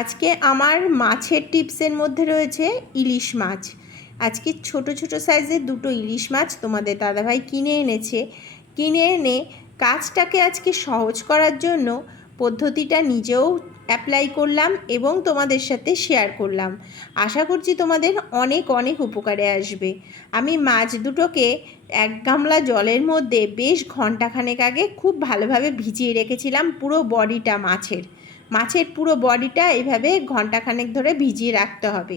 আজকে আমার মাছের টিপসের মধ্যে রয়েছে ইলিশ মাছ। আজকে ছোট ছোট সাইজের দুটো ইলিশ মাছ তোমাদের দাদাভাই কিনে এনেছে। কিনে এনে কাজটাকে আজকে সহজ করার জন্য পদ্ধতিটা নিজেও অ্যাপ্লাই করলাম এবং তোমাদের সাথে শেয়ার করলাম। আশা করছি তোমাদের অনেক অনেক উপকারে আসবে। আমি মাছ দুটোকে এক গামলা জলের মধ্যে বেশ ঘন্টাখানেক আগে খুব ভালোভাবে ভিজিয়ে রেখেছিলাম পুরো বডিটা মাছের। মাছের পুরো বডিটা এইভাবে ঘন্টাখানেক ধরে ভিজিয়ে রাখতে হবে।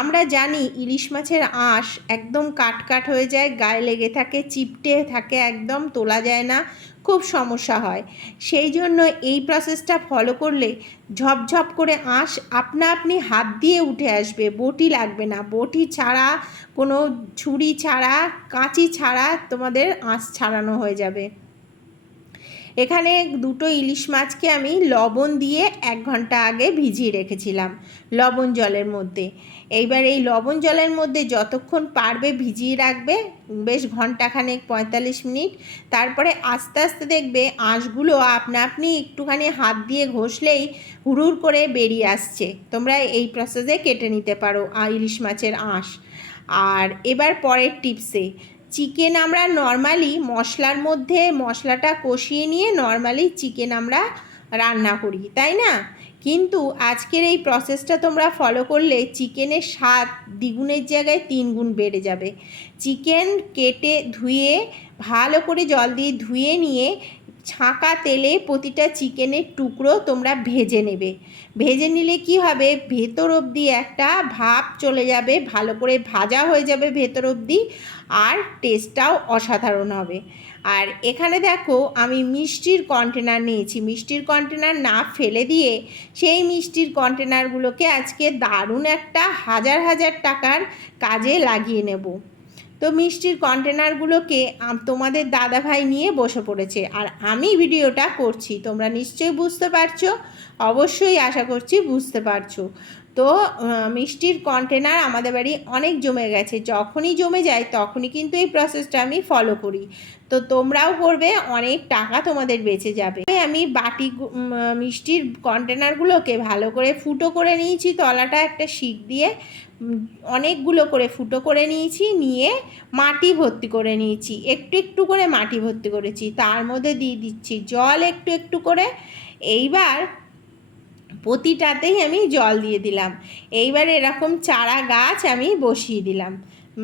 আমরা জানি ইলিশ মাছের আঁশ একদম কাট কাট হয়ে যায়, গায়ে লেগে থাকে, চিপটে থাকে একদম, তোলা যায় না, খুব সমস্যা হয়। সেই জন্য এই প্রসেসটা ফলো করলে ঝপঝপ করে আঁশ আপনা আপনি হাত দিয়ে উঠে আসবে, বটি লাগবে না। বটি ছাড়া, কোনো ছুরি ছাড়া, কাঁচি ছাড়া তোমাদের আঁশ ছাড়ানো হয়ে যাবে। এখানে দুটো ইলিশ মাছকে আমি লবণ দিয়ে এক ঘণ্টা আগে ভিজিয়ে রেখেছিলাম লবণ জলের মধ্যে। এইবার এই লবণ জলের মধ্যে যতক্ষণ পারবে ভিজিয়ে রাখবে, বেশ ঘন্টাখানেক, পঁয়তাল্লিশ মিনিট। তারপরে আস্তে আস্তে দেখবে আঁশগুলো আপনা আপনি একটুখানি হাত দিয়ে ঘষলেই হুড়ুর করে বেরিয়ে আসছে। তোমরা এই প্রসেসে কেটে নিতে পারো ইলিশ মাছের আঁশ। আর এবার পরের টিপসে চিকেন আমরা নর্মালি মশলার মধ্যে মশলাটা কষিয়ে নিয়ে নর্মালি চিকেন আমরা রান্না করি, তাই না? কিন্তু আজকের এই প্রসেসটা তোমরা ফলো করলে চিকেনের স্বাদ দ্বিগুণের জায়গায় তিন গুণ বেড়ে যাবে। চিকেন কেটে ধুয়ে, ভালো করে জল দিয়ে ধুয়ে নিয়ে ছাঁকা তেলে প্রতিটা চিকেনের টুকরো তোমরা ভেজে নেবে। ভেজে নিলে কি হবে? ভেতর অবধি একটা ভাপ চলে যাবে, ভালো করে ভাজা হয়ে যাবে ভেতর অবধি আর টেস্টটাও অসাধারণ হবে। আর এখানে দেখো, আমি মিষ্টির কন্টেনার নিয়েছি। মিষ্টির কন্টেনার না ফেলে দিয়ে সেই মিষ্টির কন্টেনারগুলোকে আজকে দারুণ একটা হাজার হাজার টাকার কাজে লাগিয়ে নেব। তো মিষ্টির কন্টেনারগুলোকে তোমাদের দাদাভাই নিয়ে বসে পড়েছে। আর আমি ভিডিওটা করছি। তোমরা নিশ্চয়ই বুঝতে পারছ। অবশ্যই আশা করছি বুঝতে পারছ। তো মিষ্টির কন্টেনার আমাদের বাড়ি অনেক জমে গেছে। যখনই জমে যায়, তখনই কিন্তু এই প্রসেসটা আমি ফলো করি। তো তোমরাও করবে, অনেক টাকা তোমাদের বেঁচে যাবে। আমি বাটি মিষ্টির কন্টেনারগুলোকে ভালো করে ফুটো করে নিয়েছি, তলাটা একটা শিক দিয়ে অনেকগুলো করে ফুটো করে নিয়েছি, নিয়ে মাটি ভর্তি করে নিয়েছি। একটু একটু করে মাটি ভর্তি করেছি। তার মধ্যে দিয়ে দিচ্ছি জল একটু একটু করে। এইবার প্রতিটাতেই আমি জল দিয়ে দিলাম। এইবার এরকম চারা গাছ আমি বসিয়ে দিলাম।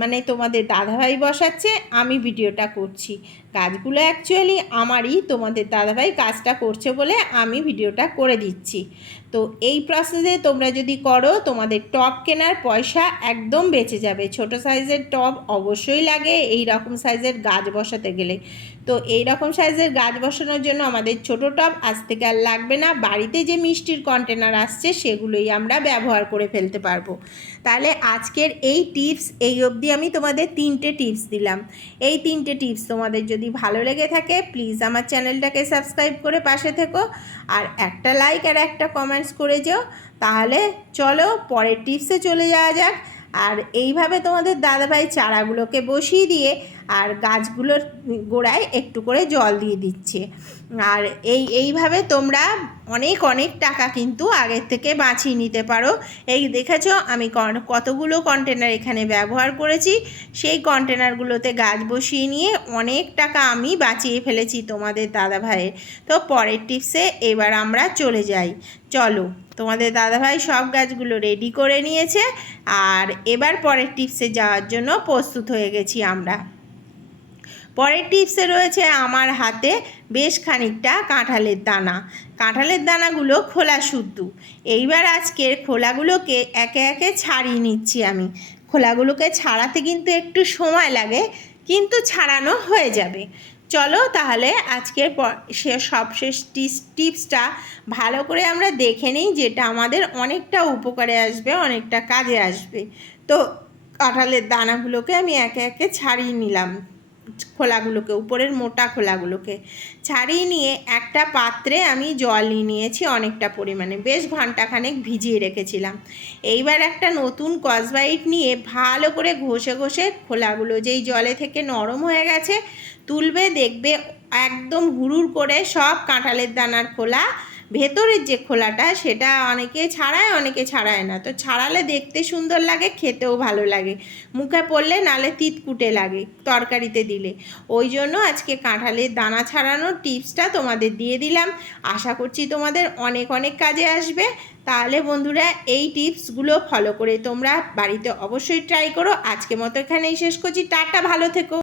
মানে তোমাদের দাদাভাই বসাচ্ছে, আমি ভিডিওটা করছি। গাছগুলো অ্যাকচুয়ালি আমারই, তোমাদের দাদাভাই কাজটা করছে বলে আমি ভিডিওটা করে দিচ্ছি। তো এই প্রসেসে তোমরা যদি করো, তোমাদের টপ কেনার পয়সা একদম বেঁচে যাবে। ছোট সাইজের টব অবশ্যই লাগে এই রকম সাইজের গাছ বসাতে গেলে। তো এই রকম সাইজের গাছ বসানোর জন্য আমাদের ছোট টব আজ থেকে আর লাগবে না। বাড়িতে যে মিষ্টির কন্টেনার আসছে, সেগুলোই আমরা ব্যবহার করে ফেলতে পারব। তাহলে আজকের এই টিপস এই অবধি আমি তোমাদের তিনটে টিপস দিলাম। এই তিনটে টিপস তোমাদের যদি ভালো লেগে থাকে প্লিজ আমার চ্যানেলটাকে সাবস্ক্রাইব করে পাশে থেকো। আর একটা লাইক আর একটা কমেন্টস করে যেও। তাহলে চলো পরের টিপসে চলে যাওয়া যাক। আর এইভাবে তোমাদের দাদাভাই চারাগুলোকে বসিয়ে দিয়ে আর গাছগুলোর গোড়ায় একটু করে জল দিয়ে দিচ্ছে। আর এই, এইভাবে তোমরা অনেক অনেক টাকা কিন্তু আগের থেকে বাঁচিয়ে নিতে পারো। এই দেখেছ, আমি কতগুলো কন্টেনার এখানে ব্যবহার করেছি। সেই কন্টেনারগুলোতে গাছ বসিয়ে নিয়ে অনেক টাকা আমি বাঁচিয়ে ফেলেছি তোমাদের দাদা ভাইয়ের তো পরের টিপসে এবার আমরা চলে যাই। চলো, তোমাদের দাদাভাই সব গাছগুলো রেডি করে নিয়েছে। আর এবার পরের টিপসে যাওয়ার জন্য প্রস্তুত হয়ে গেছি আমরা। পরের টিপসে রয়েছে আমার হাতে বেশ খানিকটা কাঁঠালের দানা। কাঁঠালের দানাগুলো খোলা শুদ্ধ। এইবার আজকের খোলাগুলোকে একে একে ছাড়িয়ে নিচ্ছি আমি। খোলাগুলোকে ছাড়াতে কিন্তু একটু সময় লাগে, কিন্তু ছাড়ানো হয়ে যাবে। চলো তাহলে আজকের সে সবশেষ টিপসটা ভালো করে আমরা দেখে নিই, যেটা আমাদের অনেকটা উপকারে আসবে, অনেকটা কাজে আসবে। তো কাঁঠালের দানাগুলোকে আমি একে একে ছাড়িয়ে নিলাম। খোলাগুলোকে, উপরের মোটা খোলাগুলোকে ছাড়িয়ে নিয়ে একটা পাত্রে আমি জল নিয়ে নিয়েছি অনেকটা পরিমাণে। বেশ ঘন্টাখানেক ভিজিয়ে রেখেছিলাম। এইবার একটা নতুন কসবাইট নিয়ে ভালো করে ঘষে ঘষে খোলাগুলো যেই জলে থেকে নরম হয়ে গেছে তুলবে, দেখবে একদম হুড়ুর করে সব কাঁঠালের দানার খোলা ভেতরের যে খোলাটা সেটা অনেকে ছাড়ায় অনেকে ছাড়ায় না। তো ছাড়ালে দেখতে সুন্দর লাগে, খেতেও ভালো লাগে। মুখে পড়লে নালে তিতকুটে লাগে তরকারিতে দিলে। ওই জন্য আজকে কাঁঠালের দানা ছাড়ানোর টিপসটা তোমাদের দিয়ে দিলাম। আশা করছি তোমাদের অনেক অনেক কাজে আসবে। তাহলে বন্ধুরা, এই টিপসগুলো ফলো করে তোমরা বাড়িতে অবশ্যই ট্রাই করো। আজকে মতো এখানেই শেষ করছি। টাটা, ভালো থেকো।